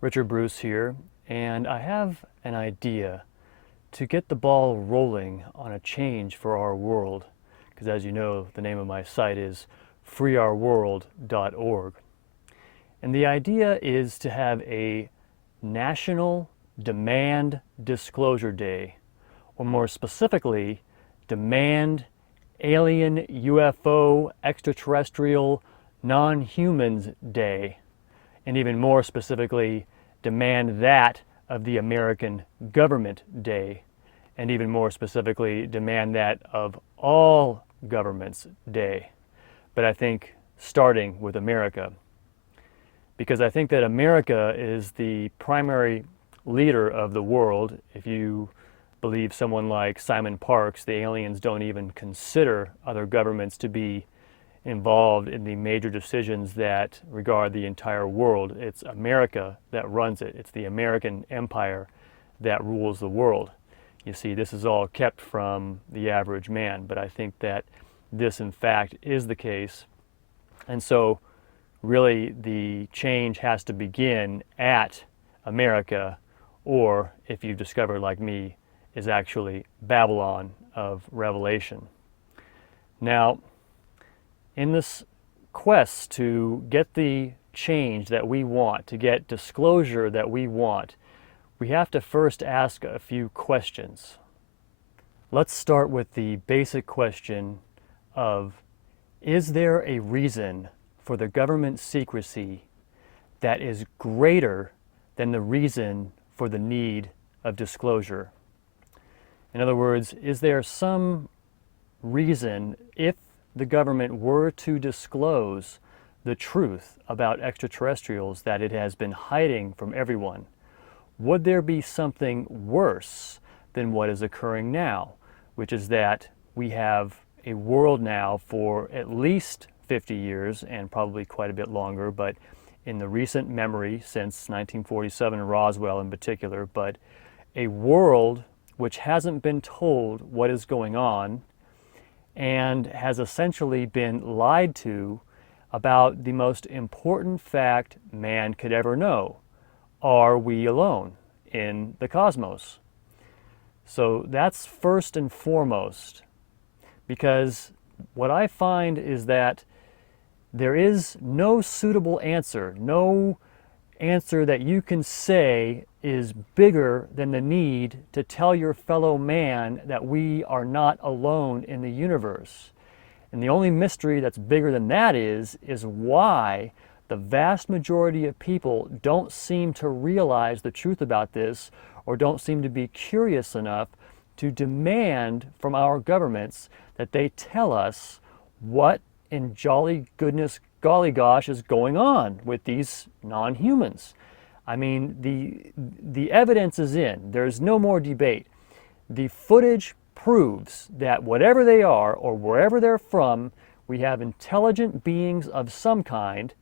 Richard Bruce here, and I have an idea to get the ball rolling on a change for our world, because as you know, the name of my site is freeourworld.org. And the idea is to have a National Demand Disclosure Day, or more specifically, Demand Alien UFO Extraterrestrial Non-Humans Day, and even more specifically, demand that of the American Government Day, and even more specifically, demand that of all governments day. But I think starting with America, because I think that America is the primary leader of the world. If you believe someone like Simon Parks, the aliens don't even consider other governments to be involved in the major decisions that regard the entire world. It's America that runs it. It's the American empire that rules the world. You see, this is all kept from the average man, but I think that this in fact is the case. And so really the change has to begin at America, or if you've discovered like me, is actually Babylon of Revelation. Now, in this quest to get the change that we want, to get disclosure that we want, we have to first ask a few questions. Let's start with the basic question of, is there a reason for the government secrecy that is greater than the reason for the need of disclosure? In other words, is there some reason, if the government were to disclose the truth about extraterrestrials that it has been hiding from everyone, would there be something worse than what is occurring now, which is that we have a world now for at least 50 years and probably quite a bit longer, but in the recent memory since 1947, Roswell in particular, but a world which hasn't been told what is going on and has essentially been lied to about the most important fact man could ever know. Are we alone in the cosmos? So that's first and foremost, because what I find is that there is no suitable answer, no answer that you can say is bigger than the need to tell your fellow man that we are not alone in the universe. And the only mystery that's bigger than that is why the vast majority of people don't seem to realize the truth about this, or don't seem to be curious enough to demand from our governments that they tell us what in jolly goodness golly gosh is going on with these non-humans. I mean, the evidence is in. There's no more debate. The footage proves that whatever they are or wherever they're from, we have intelligent beings of some kind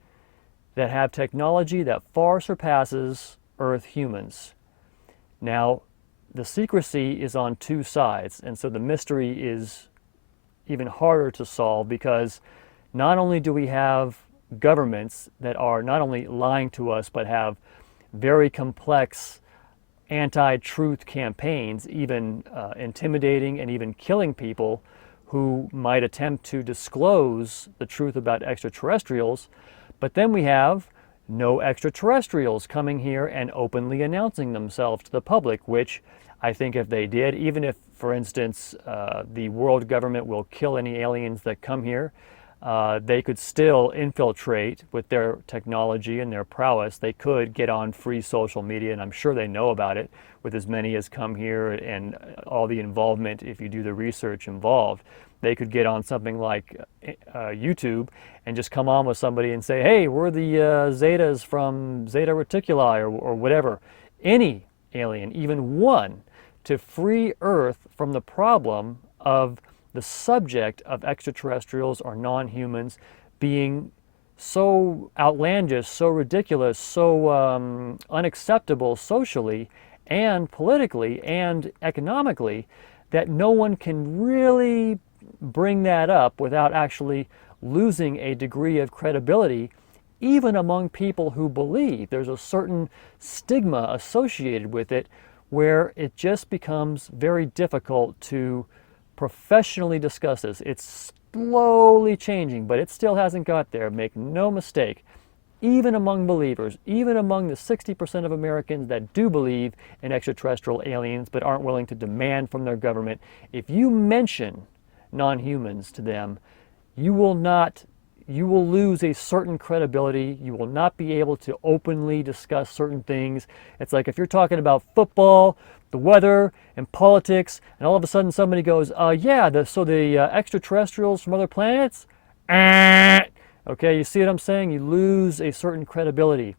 that have technology that far surpasses Earth humans. Now, the secrecy is on two sides, and so the mystery is even harder to solve, because not only do we have governments that are not only lying to us, but have very complex anti-truth campaigns, even intimidating and even killing people who might attempt to disclose the truth about extraterrestrials, but then we have no extraterrestrials coming here and openly announcing themselves to the public, which I think if they did, even if, for instance, the world government will kill any aliens that come here, they could still infiltrate with their technology and their prowess. They could get on free social media, and I'm sure they know about it, with as many as come here and all the involvement, if you do the research involved. They could get on something like YouTube and just come on with somebody and say, hey, we're the Zetas from Zeta Reticuli, or whatever. Any alien, even one, to free Earth from the problem of the subject of extraterrestrials or non-humans being so outlandish, so ridiculous, so unacceptable socially and politically and economically, that no one can really bring that up without actually losing a degree of credibility even among people who believe. There's a certain stigma associated with it where it just becomes very difficult to professionally discuss this. It's slowly changing, but it still hasn't got there. Make no mistake. Even among believers, even among the 60% of Americans that do believe in extraterrestrial aliens but aren't willing to demand from their government, if you mention non-humans to them, you will lose a certain credibility. You will not be able to openly discuss certain things. It's like if you're talking about football, the weather, and politics, and all of a sudden somebody goes, yeah, so the extraterrestrials from other planets? Okay, you see what I'm saying? You lose a certain credibility.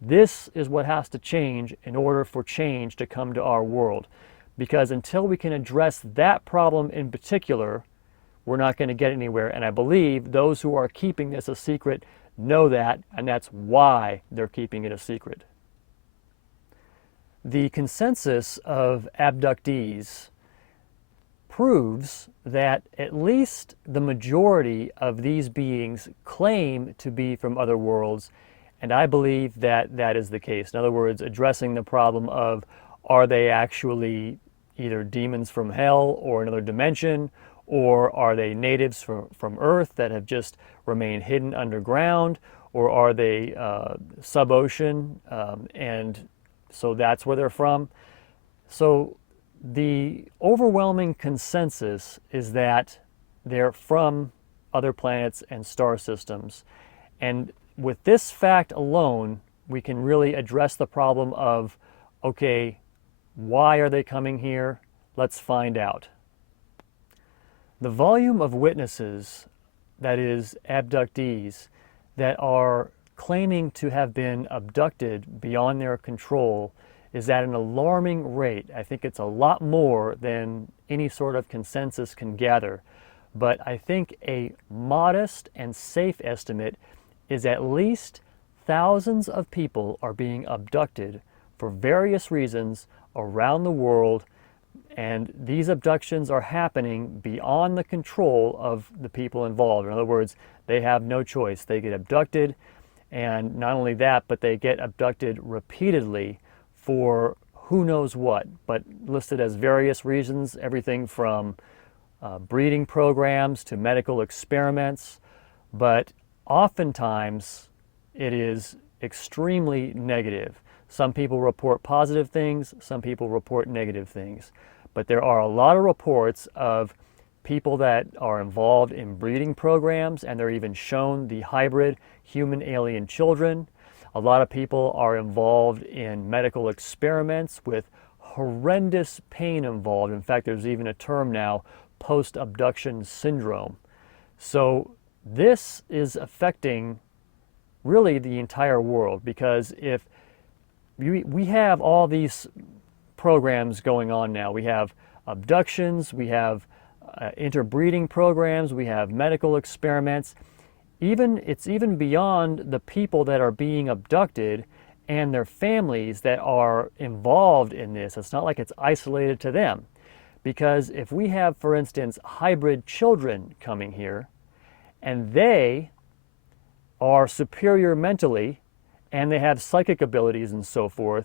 This is what has to change in order for change to come to our world. Because until we can address that problem in particular, we're not going to get anywhere. And I believe those who are keeping this a secret know that, and that's why they're keeping it a secret. The consensus of abductees proves that at least the majority of these beings claim to be from other worlds, and I believe that that is the case. In other words, addressing the problem of, are they actually either demons from hell or another dimension, or are they natives from Earth that have just remained hidden underground, or are they sub-ocean, and so that's where they're from. So the overwhelming consensus is that they're from other planets and star systems. And with this fact alone, we can really address the problem of, okay, why are they coming here? Let's find out. The volume of witnesses, that is, abductees, that are claiming to have been abducted beyond their control is at an alarming rate. I think it's a lot more than any sort of consensus can gather. But I think a modest and safe estimate is at least thousands of people are being abducted for various reasons around the world, and these abductions are happening beyond the control of the people involved. In other words, they have no choice. They get abducted, and not only that, but they get abducted repeatedly for who knows what, but listed as various reasons, everything from breeding programs to medical experiments. But oftentimes it is extremely negative. Some people report positive things, some people report negative things. But there are a lot of reports of people that are involved in breeding programs, and they're even shown the hybrid human-alien children. A lot of people are involved in medical experiments with horrendous pain involved. In fact, there's even a term now, post-abduction syndrome. So this is affecting really the entire world, because if we have all these programs going on now, we have abductions, we have interbreeding programs, we have medical experiments. It's even beyond the people that are being abducted and their families that are involved in this. It's not like it's isolated to them. Because if we have, for instance, hybrid children coming here, and they are superior mentally, and they have psychic abilities and so forth,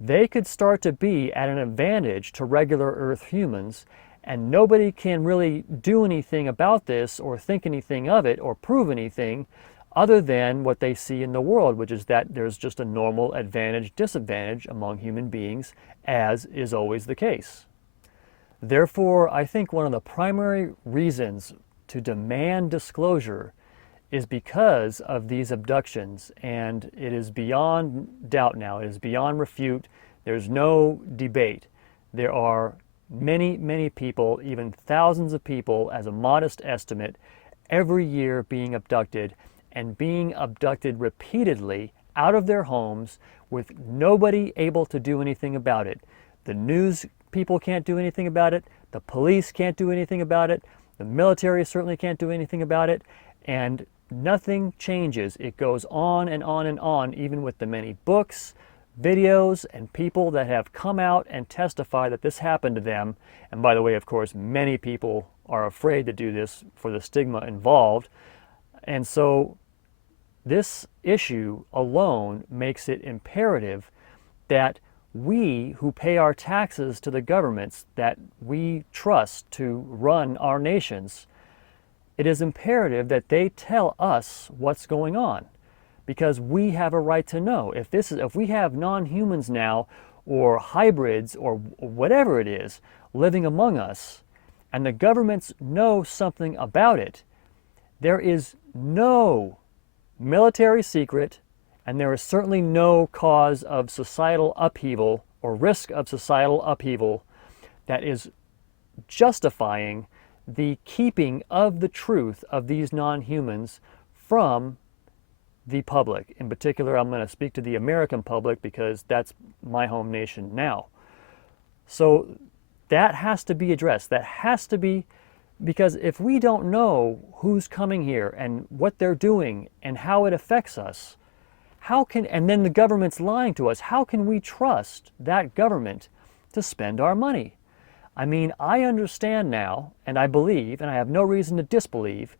they could start to be at an advantage to regular Earth humans, and nobody can really do anything about this or think anything of it or prove anything other than what they see in the world, which is that there's just a normal advantage-disadvantage among human beings, as is always the case. Therefore, I think one of the primary reasons to demand disclosure is because of these abductions, and it is beyond doubt now, it is beyond refute, there's no debate. There are many, many people, even thousands of people as a modest estimate, every year being abducted, and being abducted repeatedly out of their homes with nobody able to do anything about it. The news people can't do anything about it, the police can't do anything about it, the military certainly can't do anything about it, and nothing changes. It goes on and on and on, even with the many books, videos, and people that have come out and testify that this happened to them. And by the way, of course, many people are afraid to do this for the stigma involved. And so this issue alone makes it imperative that we who pay our taxes to the governments that we trust to run our nations, it is imperative that they tell us what's going on, because we have a right to know. If we have non-humans now, or hybrids, or whatever it is, living among us, and the governments know something about it, there is no military secret, and there is certainly no cause of societal upheaval or risk of societal upheaval that is justifying the keeping of the truth of these non-humans from the public. In particular, I'm going to speak to the American public because that's my home nation now. So that has to be addressed. That has to be, because if we don't know who's coming here and what they're doing and how it affects us, and then the government's lying to us, how can we trust that government to spend our money? I mean, I understand now, and I believe, and I have no reason to disbelieve,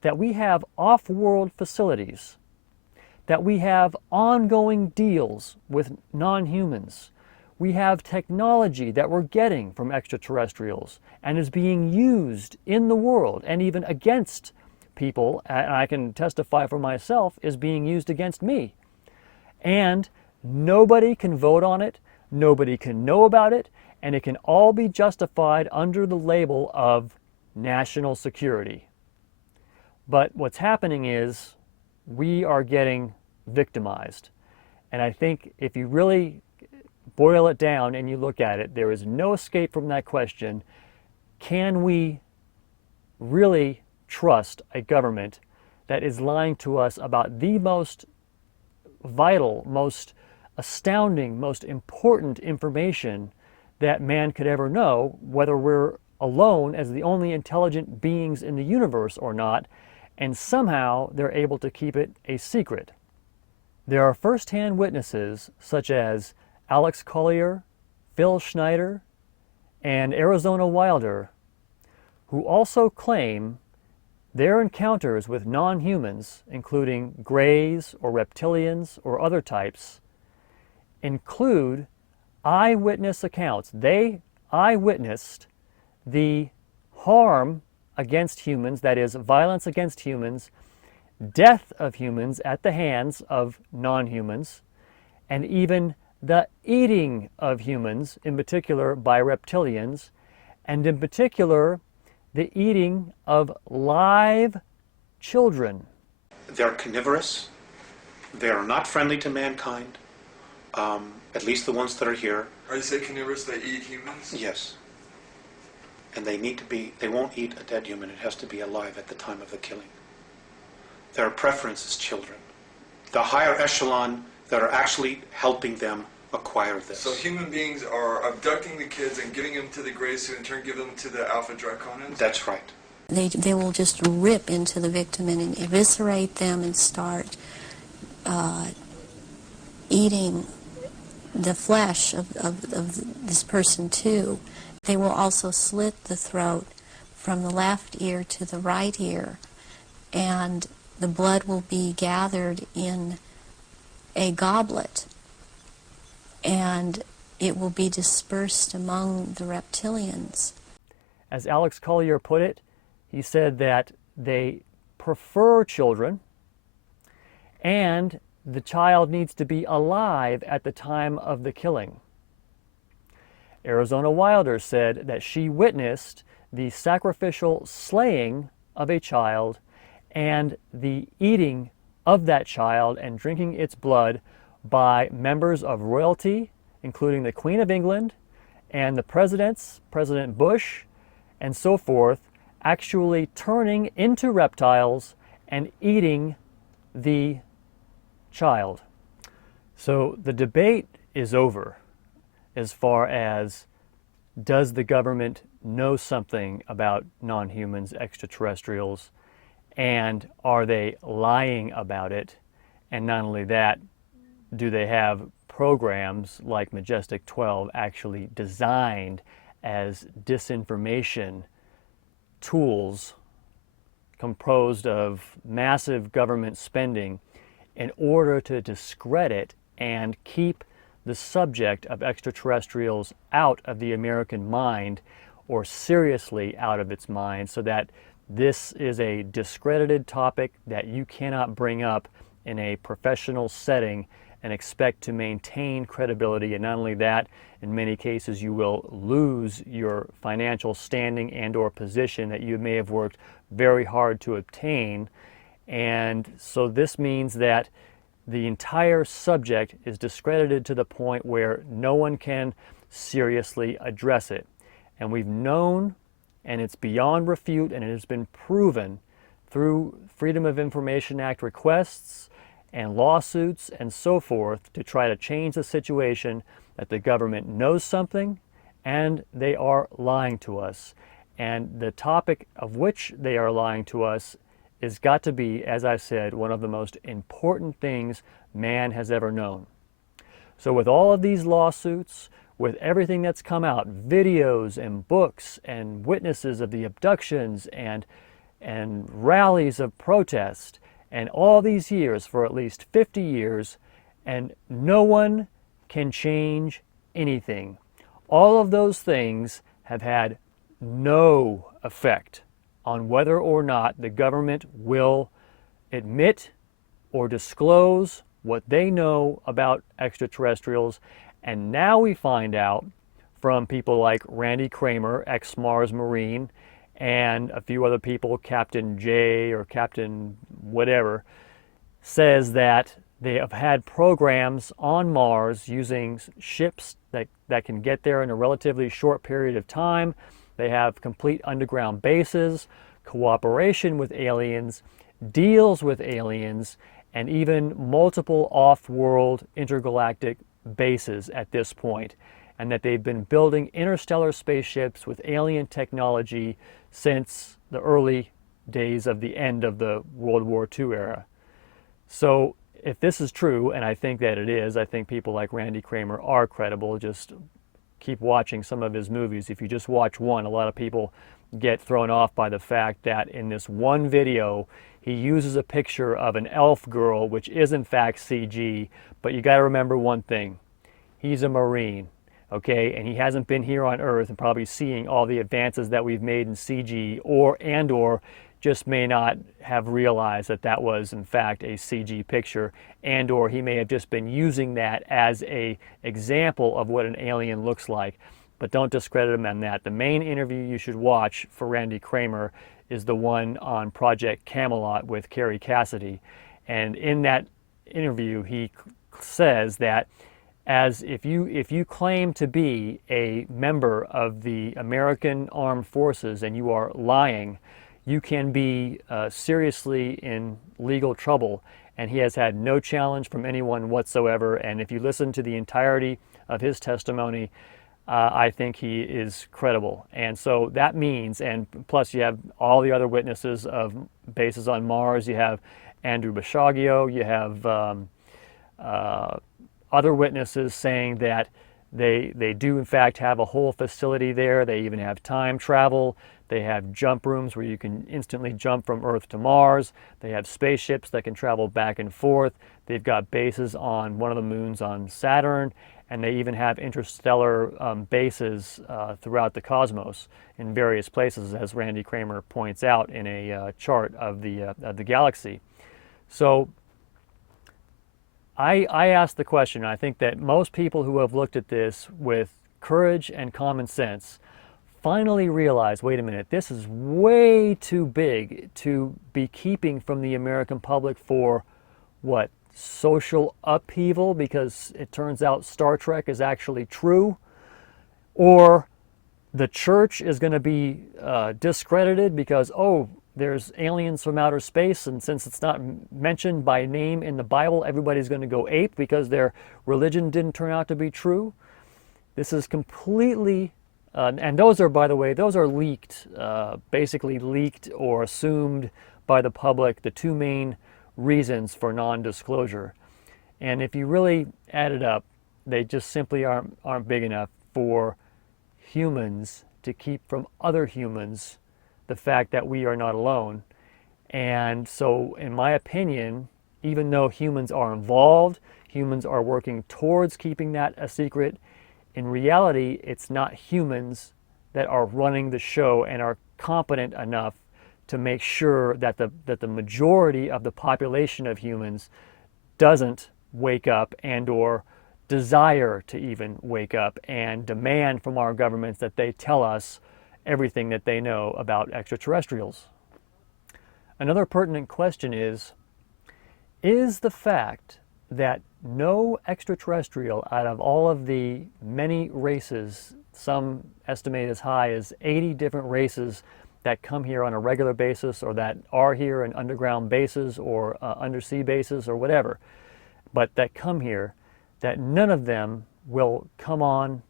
that we have off-world facilities, that we have ongoing deals with non-humans. We have technology that we're getting from extraterrestrials and is being used in the world and even against people, and I can testify for myself, is being used against me. And nobody can vote on it, nobody can know about it, and it can all be justified under the label of national security. But what's happening is we are getting victimized. And I think if you really boil it down and you look at it, there is no escape from that question. Can we really trust a government that is lying to us about the most vital, most astounding, most important information that man could ever know, whether we're alone as the only intelligent beings in the universe or not, and somehow they're able to keep it a secret? There are first-hand witnesses such as Alex Collier, Phil Schneider, and Arizona Wilder, who also claim their encounters with non-humans, including greys or reptilians or other types, include eyewitness accounts. They eyewitnessed the harm against humans, that is, violence against humans, death of humans at the hands of non-humans, and even the eating of humans, in particular by reptilians, and in particular the eating of live children. They're carnivorous. They are not friendly to mankind, at least the ones that are here. Are you saying carnivorous, they eat humans? Yes. And they won't eat a dead human. It has to be alive at the time of the killing. Their preference is children. The higher echelon that are actually helping them acquire this. So human beings are abducting the kids and giving them to the Greys who in turn give them to the Alpha Draconans? That's right. They will just rip into the victim and eviscerate them and start eating the flesh of this person too. They will also slit the throat from the left ear to the right ear, and the blood will be gathered in a goblet, and it will be dispersed among the reptilians. As Alex Collier put it, he said that they prefer children, and the child needs to be alive at the time of the killing. Arizona Wilder said that she witnessed the sacrificial slaying of a child and the eating of that child and drinking its blood by members of royalty, including the Queen of England and the presidents, President Bush, and so forth, actually turning into reptiles and eating the child. So the debate is over as far as, does the government know something about non-humans, extraterrestrials, and are they lying about it? And not only that, do they have programs like Majestic 12 actually designed as disinformation tools composed of massive government spending in order to discredit and keep the subject of extraterrestrials out of the American mind, or seriously out of its mind, so that this is a discredited topic that you cannot bring up in a professional setting and expect to maintain credibility. And not only that, in many cases you will lose your financial standing and or position that you may have worked very hard to obtain. And so this means that the entire subject is discredited to the point where no one can seriously address it. And we've known, and it's beyond refute, and it has been proven through Freedom of Information Act requests and lawsuits and so forth to try to change the situation, that the government knows something and they are lying to us. And the topic of which they are lying to us has got to be, as I said, one of the most important things man has ever known. So with all of these lawsuits, with everything that's come out, videos and books and witnesses of the abductions and rallies of protest, and all these years, for at least 50 years, and no one can change anything. All of those things have had no effect on whether or not the government will admit or disclose what they know about extraterrestrials. And now we find out from people like Randy Kramer, ex-Mars Marine, and a few other people, Captain J or Captain whatever, says that they have had programs on Mars using ships that can get there in a relatively short period of time. They have complete underground bases, cooperation with aliens, deals with aliens, and even multiple off-world intergalactic bases at this point, and that they've been building interstellar spaceships with alien technology since the early days of the end of the World War II era. So if this is true, and I think that it is, I think people like Randy Kramer are credible. Just keep watching some of his movies. If you just watch one, a lot of people get thrown off by the fact that in this one video he uses a picture of an elf girl, which is in fact CG, but you got to remember one thing: he's a Marine, okay, and he hasn't been here on Earth and probably seeing all the advances that we've made in CG, or just may not have realized that that was in fact a CG picture, and or he may have just been using that as a example of what an alien looks like. But don't discredit him on that. The main interview you should watch for Randy Kramer is the one on Project Camelot with Carrie Cassidy. And in that interview, he says that if you claim to be a member of the American Armed Forces and you are lying, you can be seriously in legal trouble. And he has had no challenge from anyone whatsoever. And if you listen to the entirety of his testimony, I think he is credible. And so that means, and plus you have all the other witnesses of bases on Mars. You have Andrew Bashagio, you have other witnesses saying that they do in fact have a whole facility there. They even have time travel. They have jump rooms where you can instantly jump from Earth to Mars. They have spaceships that can travel back and forth. They've got bases on one of the moons on Saturn. And they even have interstellar bases throughout the cosmos in various places, as Randy Kramer points out in a chart of the galaxy. So I asked the question, and I think that most people who have looked at this with courage and common sense finally realize, wait a minute, this is way too big to be keeping from the American public for what? Social upheaval, because it turns out Star Trek is actually true, or the church is going to be discredited because, oh, there's aliens from outer space, and since it's not mentioned by name in the Bible, everybody's going to go ape because their religion didn't turn out to be true. This is completely, and those are, by the way, those are leaked, basically leaked or assumed by the public, the two main reasons for non-disclosure. And if you really add it up, they just simply aren't big enough for humans to keep from other humans the fact that we are not alone. And so in my opinion, even though humans are involved, humans are working towards keeping that a secret, in reality, it's not humans that are running the show and are competent enough to make sure that the majority of the population of humans doesn't wake up and or desire to even wake up and demand from our governments that they tell us everything that they know about extraterrestrials. Another pertinent question is the fact that no extraterrestrial out of all of the many races, some estimate as high as 80 different races that come here on a regular basis or that are here in underground bases or undersea bases or whatever, but that come here, that none of them will come on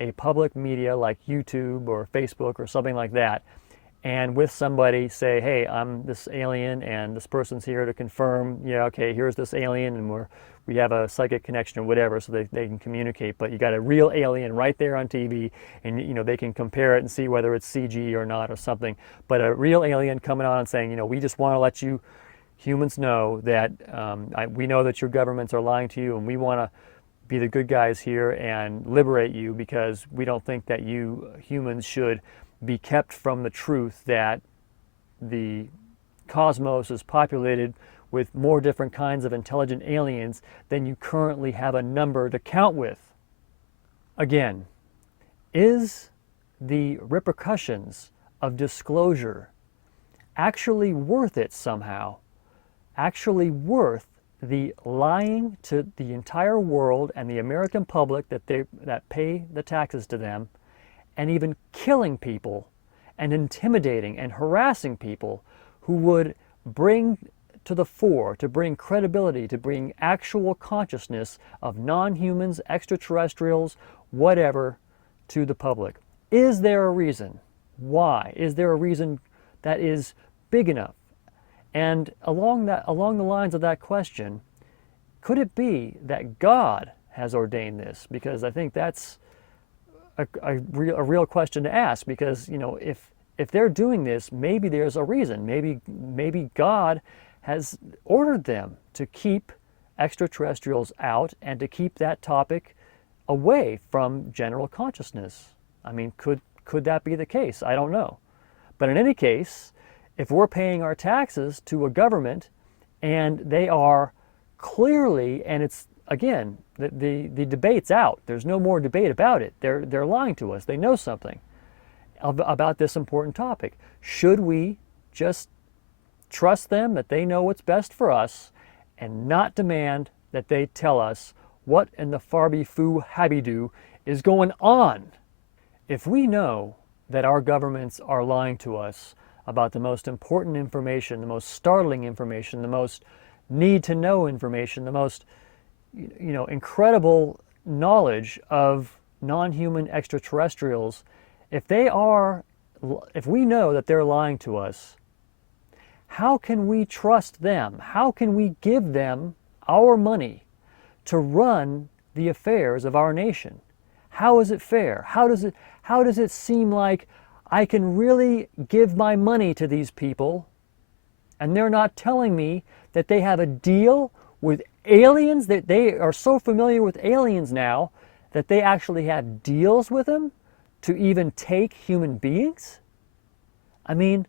a public media like YouTube or Facebook or something like that and with somebody say, hey, I'm this alien and this person's here to confirm, yeah, okay, here's this alien and we have a psychic connection or whatever, so they can communicate. But you got a real alien right there on TV, and they can compare it and see whether it's CG or not or something. But a real alien coming on and saying, we just want to let you humans know that we know that your governments are lying to you, and we want to be the good guys here and liberate you because we don't think that you humans should be kept from the truth that the cosmos is populated with more different kinds of intelligent aliens than you currently have a number to count with. Again, is the repercussions of disclosure actually worth it somehow? Actually worth the lying to the entire world and the American public that pay the taxes to them, and even killing people and intimidating and harassing people who would bring to the fore, to bring credibility, to bring actual consciousness of non-humans, extraterrestrials, whatever, to the public? Is there a reason? Why? Is there a reason that is big enough? And along the lines of that question, could it be that God has ordained this? Because I think that's a real question to ask, because if they're doing this, maybe there's a reason. Maybe God has ordered them to keep extraterrestrials out and to keep that topic away from general consciousness. I mean, could that be the case? I don't know. But in any case, if we're paying our taxes to a government and they are clearly, and it's, again, the debate's out. There's no more debate about it. They're lying to us. They know something about this important topic. Should we just trust them that they know what's best for us and not demand that they tell us what in the farby foo habby-doo is going on? If we know that our governments are lying to us about the most important information, the most startling information, the most need-to-know information, the most incredible knowledge of non-human extraterrestrials, if we know that they're lying to us, how can we trust them? How can we give them our money to run the affairs of our nation? How is it fair? How does it seem like I can really give my money to these people and they're not telling me that they have a deal with aliens, that they are so familiar with aliens now that they actually have deals with them to even take human beings? I mean,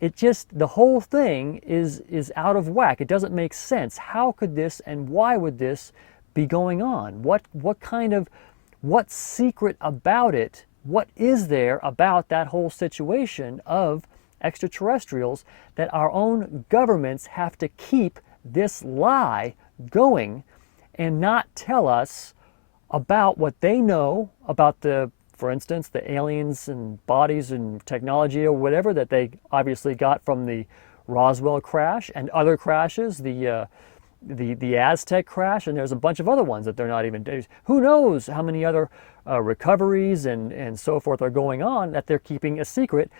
the whole thing is out of whack. It doesn't make sense. How could this and why would this be going on? What's secret about it? What is there about that whole situation of extraterrestrials that our own governments have to keep this lie going and not tell us about what they know about for instance, the aliens and bodies and technology or whatever that they obviously got from the Roswell crash and other crashes, the Aztec crash, and there's a bunch of other ones that they're not even. Who knows how many other recoveries and so forth are going on that they're keeping a secret,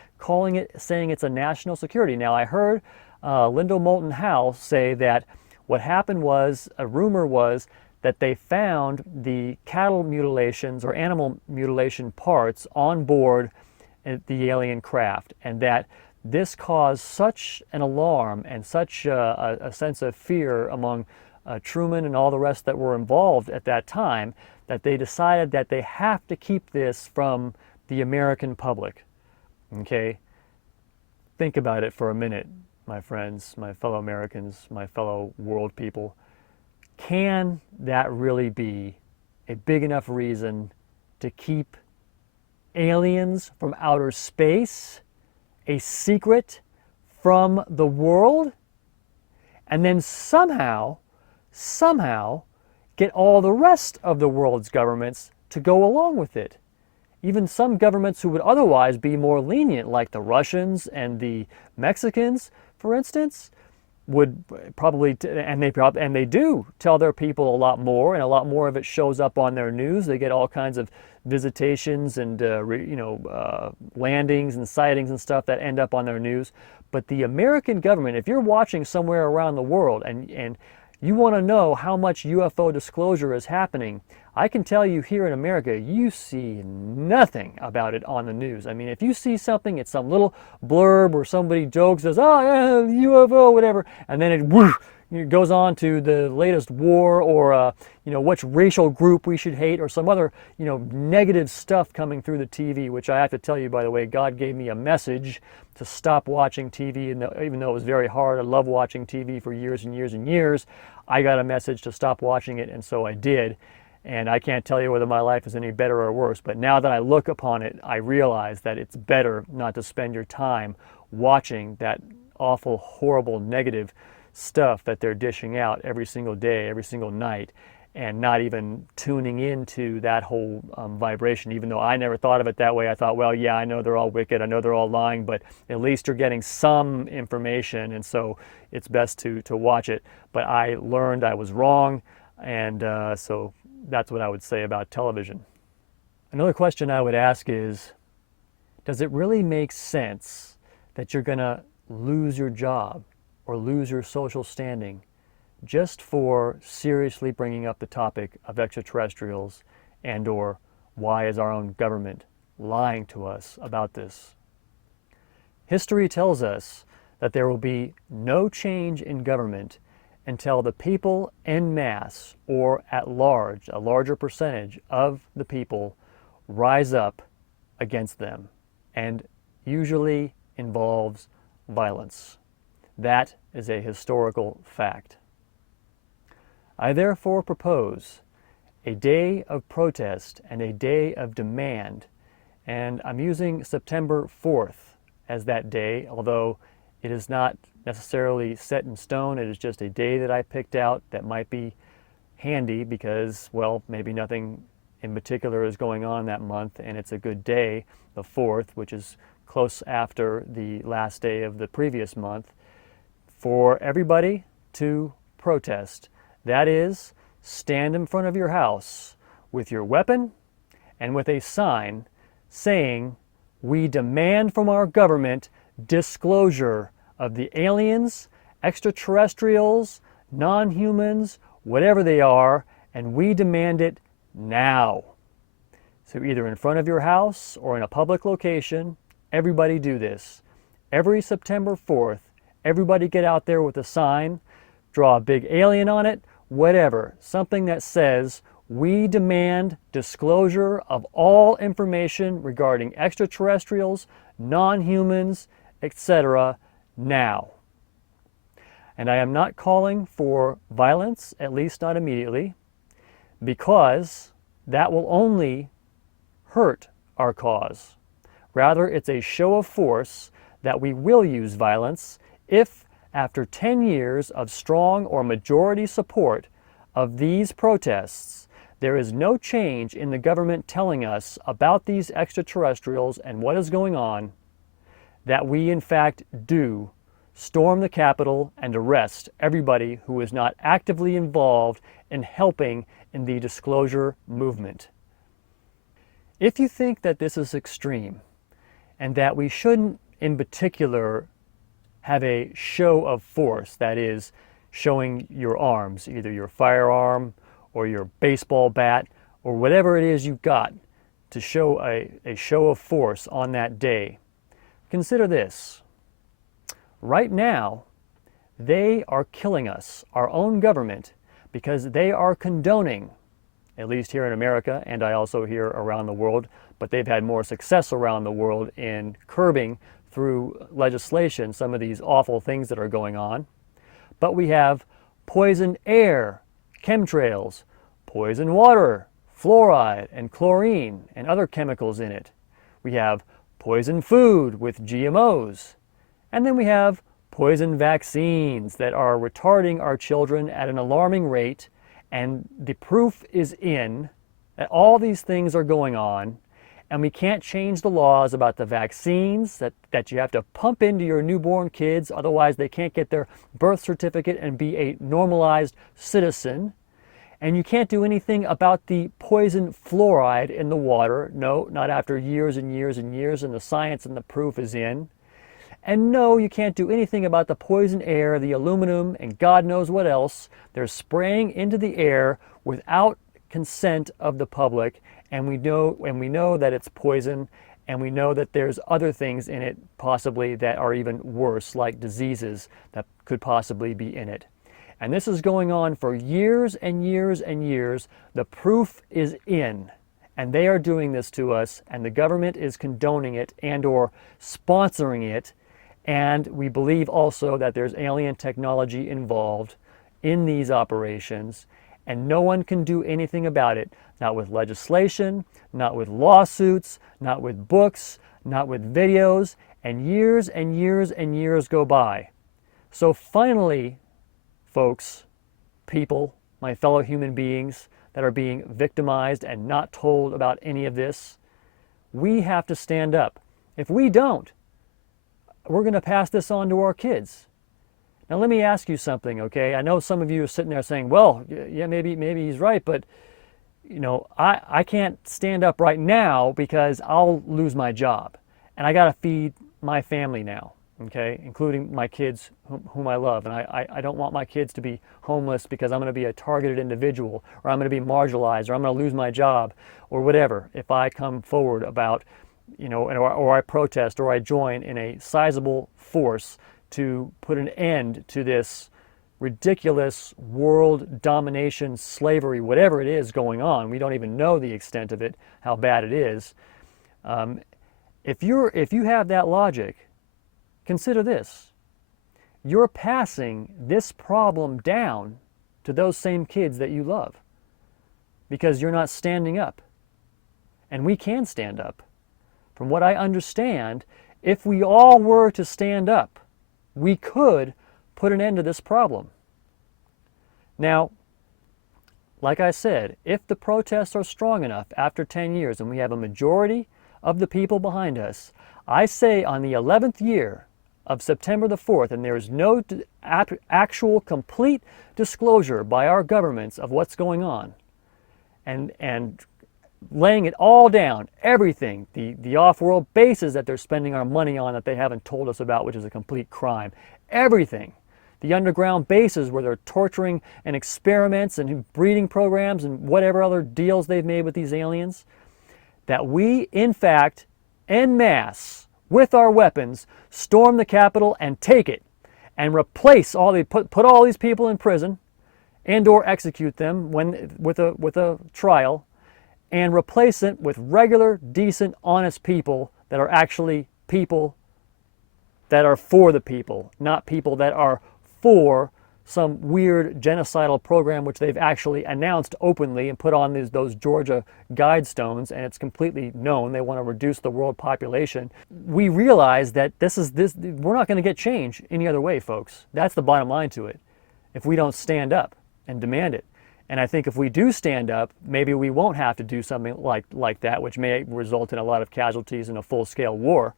saying it's a national security. Now, I heard Lyndall Moulton Howe say that what happened was, a rumor was, that they found the cattle mutilations or animal mutilation parts on board the alien craft, and that this caused such an alarm and such a sense of fear among Truman and all the rest that were involved at that time that they decided that they have to keep this from the American public. Okay? Think about it for a minute, my friends, my fellow Americans, my fellow world people. Can that really be a big enough reason to keep aliens from outer space a secret from the world? And then somehow get all the rest of the world's governments to go along with it. Even some governments who would otherwise be more lenient, like the Russians and the Mexicans, for instance, would probably, and they do tell their people a lot more, and a lot more of it shows up on their news. They get all kinds of visitations and landings and sightings and stuff that end up on their news. But the American government, if you're watching somewhere around the world and you want to know how much UFO disclosure is happening, I can tell you here in America, you see nothing about it on the news. I mean, if you see something, it's some little blurb where somebody jokes, says, oh, yeah, UFO, whatever, and then it goes on to the latest war or, which racial group we should hate or some other, negative stuff coming through the TV, which I have to tell you, by the way, God gave me a message to stop watching TV, and even though it was very hard, I love watching TV for years and years and years, I got a message to stop watching it, and so I did. And I can't tell you whether my life is any better or worse, but now that I look upon it, I realize that it's better not to spend your time watching that awful, horrible, negative stuff that they're dishing out every single day, every single night, and not even tuning into that whole vibration. Even though I never thought of it that way, I thought, well, yeah, I know they're all wicked, I know they're all lying, but at least you're getting some information, and so it's best to watch it. But I learned I was wrong, and so that's what I would say about television. Another question I would ask is, does it really make sense that you're going to lose your job or lose your social standing just for seriously bringing up the topic of extraterrestrials, and or why is our own government lying to us about this? History tells us that there will be no change in government until the people en masse, or at large, a larger percentage of the people, rise up against them, and usually involves violence. That is a historical fact. I therefore propose a day of protest and a day of demand, and I'm using September 4th as that day, although it is not necessarily set in stone. It is just a day that I picked out that might be handy because, well, maybe nothing in particular is going on that month, and it's a good day, the 4th, which is close after the last day of the previous month, for everybody to protest. That is, stand in front of your house with your weapon and with a sign saying, "We demand from our government disclosure of the aliens, extraterrestrials, non-humans, whatever they are, and we demand it now." So either in front of your house or in a public location, everybody do this. Every September 4th, everybody get out there with a sign, draw a big alien on it, whatever, something that says, "We demand disclosure of all information regarding extraterrestrials, non-humans, etc. now." And I am not calling for violence, at least not immediately, because that will only hurt our cause. Rather, it's a show of force that we will use violence if, after 10 years of strong or majority support of these protests, there is no change in the government telling us about these extraterrestrials and what is going on, that we in fact do storm the Capitol and arrest everybody who is not actively involved in helping in the disclosure movement. If you think that this is extreme and that we shouldn't in particular have a show of force, that is, showing your arms, either your firearm or your baseball bat or whatever it is you've got to show a show of force on that day, consider this. right now, they are killing us, our own government, because they are condoning, at least here in America, and I also hear around the world, but they've had more success around the world in curbing through legislation some of these awful things that are going on. But we have poison air, chemtrails, poison water, fluoride and chlorine and other chemicals in it. We have poison food with GMOs. And then we have poison vaccines that are retarding our children at an alarming rate. And the proof is in that all these things are going on, and we can't change the laws about the vaccines that you have to pump into your newborn kids, otherwise they can't get their birth certificate and be a normalized citizen. And you can't do anything about the poison fluoride in the water. No, not after years and years and years, and the science and the proof is in. And no, you can't do anything about the poison air, the aluminum, and God knows what else they're spraying into the air without consent of the public. And we know that it's poison, and we know that there's other things in it possibly that are even worse, like diseases that could possibly be in it. And this is going on for years and years and years. The proof is in. And they are doing this to us, and the government is condoning it and or sponsoring it. And we believe also that there's alien technology involved in these operations, and no one can do anything about it. Not with legislation, not with lawsuits, not with books, not with videos, and years and years and years go by. So finally, folks, people, my fellow human beings that are being victimized and not told about any of this, we have to stand up. If we don't, we're going to pass this on to our kids. Now let me ask you something, okay? I know some of you are sitting there saying, well, yeah, maybe he's right, but you know, I can't stand up right now because I'll lose my job. And I got to feed my family now, okay? Including my kids whom I love. And I don't want my kids to be homeless because I'm going to be a targeted individual, or I'm going to be marginalized, or I'm going to lose my job, or whatever. If I come forward about, you know, or I protest, or I join in a sizable force to put an end to this ridiculous world domination, slavery, whatever it is going on. We don't even know the extent of it, how bad it is. If you have that logic, consider this. You're passing this problem down to those same kids that you love because you're not standing up. And we can stand up. From what I understand, if we all were to stand up, we could put an end to this problem. Now, like I said, if the protests are strong enough after 10 years and we have a majority of the people behind us, I say on the 11th year of September the 4th, and there is no actual complete disclosure by our governments of what's going on, and laying it all down, everything, the off-world bases that they're spending our money on that they haven't told us about, which is a complete crime, everything, the underground bases where they're torturing and experiments and breeding programs and whatever other deals they've made with these aliens, that we, in fact, en masse, with our weapons, storm the Capitol and take it and replace put all these people in prison and or execute them with a trial, and replace it with regular, decent, honest people that are actually people that are for the people, not people that are for some weird genocidal program which they've actually announced openly and put on those Georgia guidestones, and it's completely known they want to reduce the world population. We realize that we're not going to get change any other way, folks. That's the bottom line to it, if we don't stand up and demand it. And I think if we do stand up, maybe we won't have to do something like that, which may result in a lot of casualties in a full-scale war,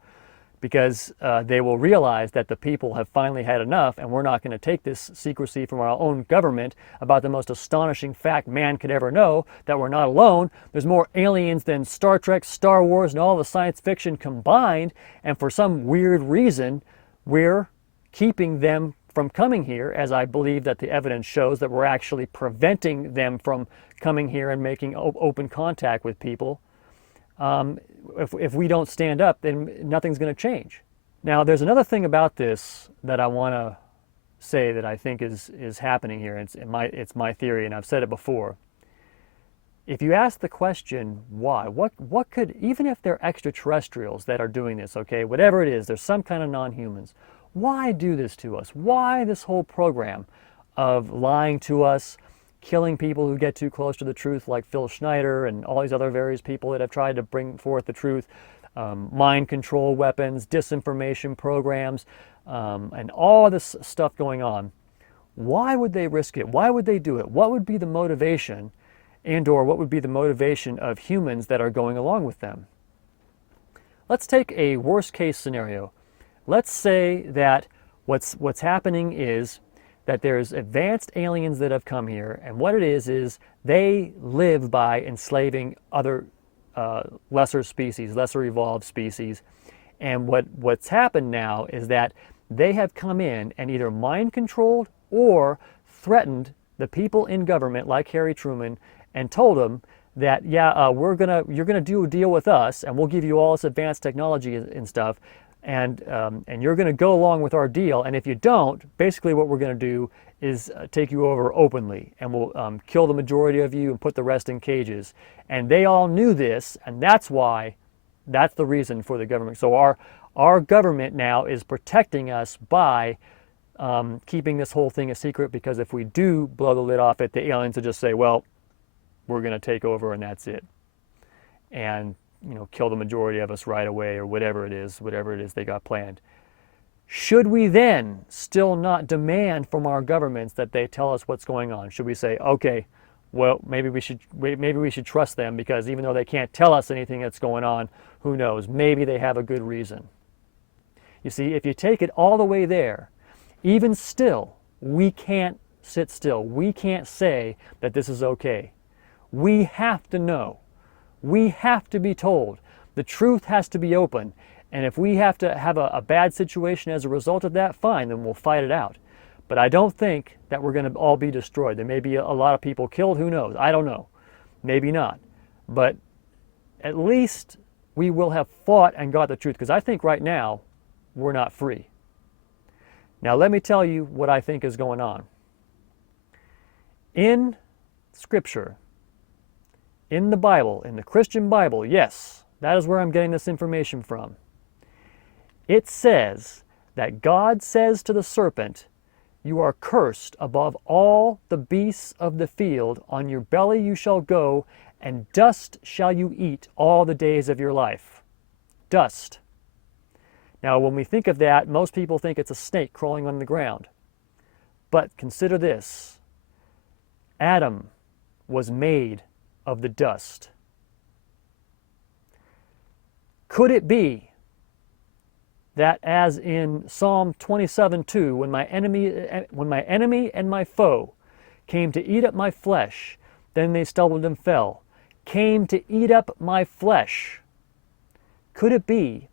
because they will realize that the people have finally had enough, and we're not going to take this secrecy from our own government about the most astonishing fact man could ever know, that we're not alone. There's more aliens than Star Trek, Star Wars, and all the science fiction combined, and for some weird reason, we're keeping them from coming here, as I believe that the evidence shows that we're actually preventing them from coming here and making open contact with people. If we don't stand up, then nothing's going to change. Now, there's another thing about this that I want to say that I think is happening here. It's my theory, and I've said it before. If you ask the question, why? What could, even if they're extraterrestrials that are doing this, okay, whatever it is, there's some kind of non-humans, why do this to us? Why this whole program of lying to us, killing people who get too close to the truth, like Phil Schneider and all these other various people that have tried to bring forth the truth, mind control weapons, disinformation programs, and all this stuff going on? Why would they risk it? Why would they do it? What would be the motivation, and or what would be the motivation of humans that are going along with them? Let's take a worst case scenario. Let's say that what's happening is that there's advanced aliens that have come here, and what it is they live by enslaving other lesser species, lesser evolved species. And what's happened now is that they have come in and either mind controlled or threatened the people in government, like Harry Truman, and told them that, yeah, you're gonna do a deal with us, and we'll give you all this advanced technology and stuff, and you're gonna go along with our deal. And if you don't, basically what we're gonna do is take you over openly, and we'll kill the majority of you and put the rest in cages. And they all knew this, and that's the reason for the government. So our government now is protecting us by keeping this whole thing a secret, because if we do blow the lid off it, the aliens will just say, well, we're going to take over and that's it, and kill the majority of us right away, or whatever it is they got planned. Should we then still not demand from our governments that they tell us what's going on? Should we say, okay, well, maybe we should trust them, because even though they can't tell us anything that's going on, who knows, maybe they have a good reason. You see, if you take it all the way there, even still, we can't sit still. We can't say that this is okay. We have to know. We have to be told. The truth has to be open. And if we have to have a bad situation as a result of that, fine, then we'll fight it out. But I don't think that we're going to all be destroyed. There may be a lot of people killed, who knows? I don't know. Maybe not. But at least we will have fought and got the truth, because I think right now we're not free. Now let me tell you what I think is going on. In Scripture, in the Bible, in the Christian Bible, yes, that is where I'm getting this information from. It says that God says to the serpent, "You are cursed above all the beasts of the field. On your belly you shall go, and dust shall you eat all the days of your life." Dust. Now, when we think of that, most people think it's a snake crawling on the ground. But consider this. Adam was made of the dust. Could it be that, as in Psalm 27:2, when my enemy and my foe came to eat up my flesh, then they stumbled and fell, came to eat up my flesh? Could it be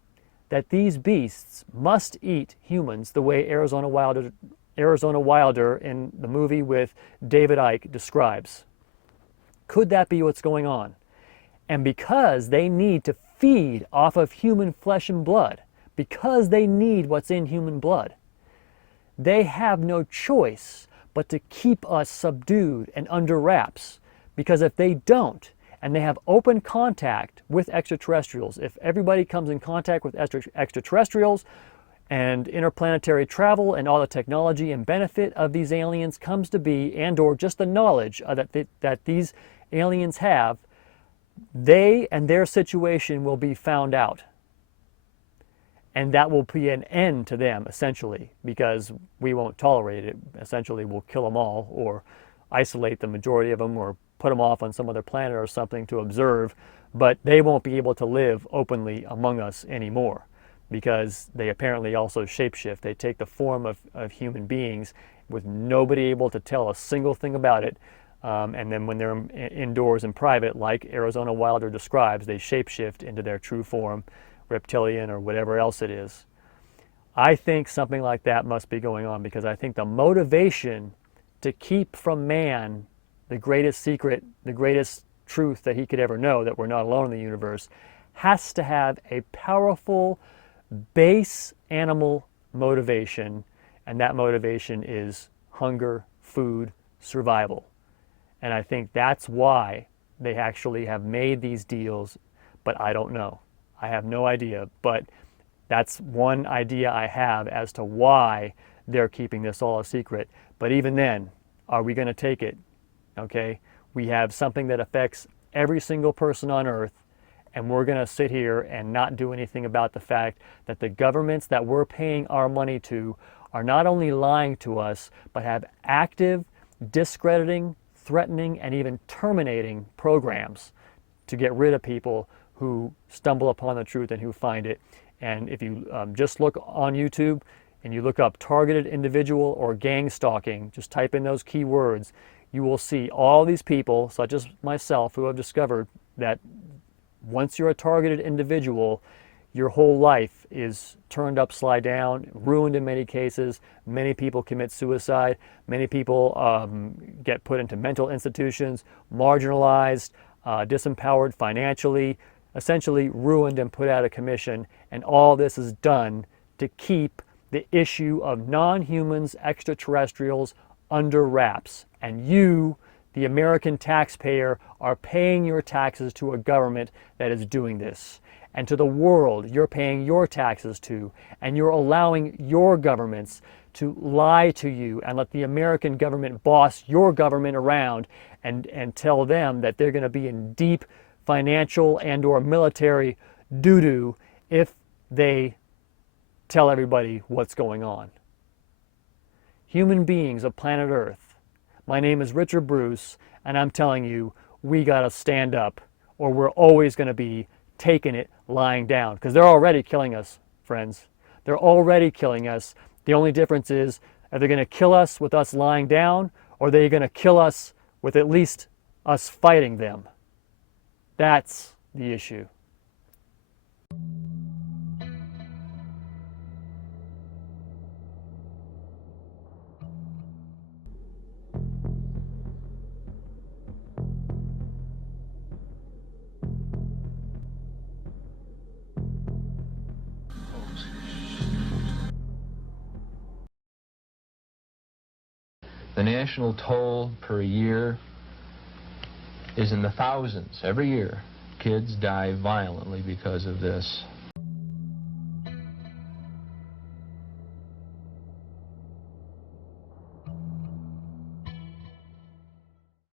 that these beasts must eat humans the way Arizona Wilder in the movie with David Icke describes? Could that be what's going on? And because they need to feed off of human flesh and blood, because they need what's in human blood, they have no choice but to keep us subdued and under wraps. Because if they don't, and they have open contact with extraterrestrials, if everybody comes in contact with extraterrestrials, and interplanetary travel and all the technology and benefit of these aliens comes to be, and or just the knowledge that these aliens have, they and their situation will be found out. And that will be an end to them, essentially, because we won't tolerate it. Essentially, we'll kill them all, or isolate the majority of them, or put them off on some other planet or something to observe, but they won't be able to live openly among us anymore, because they apparently also shapeshift. They take the form of human beings with nobody able to tell a single thing about it. And then when they're indoors in private, like Arizona Wilder describes, they shapeshift into their true form, reptilian or whatever else it is. I think something like that must be going on, because I think the motivation to keep from man the greatest secret, the greatest truth that he could ever know, that we're not alone in the universe, has to have a powerful base animal motivation, and that motivation is hunger, food, survival. And I think that's why they actually have made these deals, but I don't know. I have no idea, but that's one idea I have as to why they're keeping this all a secret. But even then, are we going to take it? Okay? We have something that affects every single person on Earth, and we're going to sit here and not do anything about the fact that the governments that we're paying our money to are not only lying to us, but have active, discrediting, threatening, and even terminating programs to get rid of people who stumble upon the truth and who find it. And if you just look on YouTube and you look up targeted individual or gang stalking, just type in those keywords, you will see all these people, such as myself, who have discovered that once you're a targeted individual, your whole life is turned upside down, ruined in many cases. Many people commit suicide. Many people get put into mental institutions, marginalized, disempowered financially, essentially ruined and put out of commission. And all this is done to keep the issue of non-humans, extraterrestrials, under wraps. And you, the American taxpayer, are paying your taxes to a government that is doing this. And to the world, you're paying your taxes to, and you're allowing your governments to lie to you and let the American government boss your government around and tell them that they're going to be in deep financial and or military doo-doo if they tell everybody what's going on. Human beings of planet Earth, my name is Richard Bruce, and I'm telling you, we got to stand up, or we're always going to be taking it lying down, because they're already killing us, friends. They're already killing us. The only difference is, are they going to kill us with us lying down, or are they going to kill us with at least us fighting them? That's the issue. The national toll per year is in the thousands every year. Kids die violently because of this.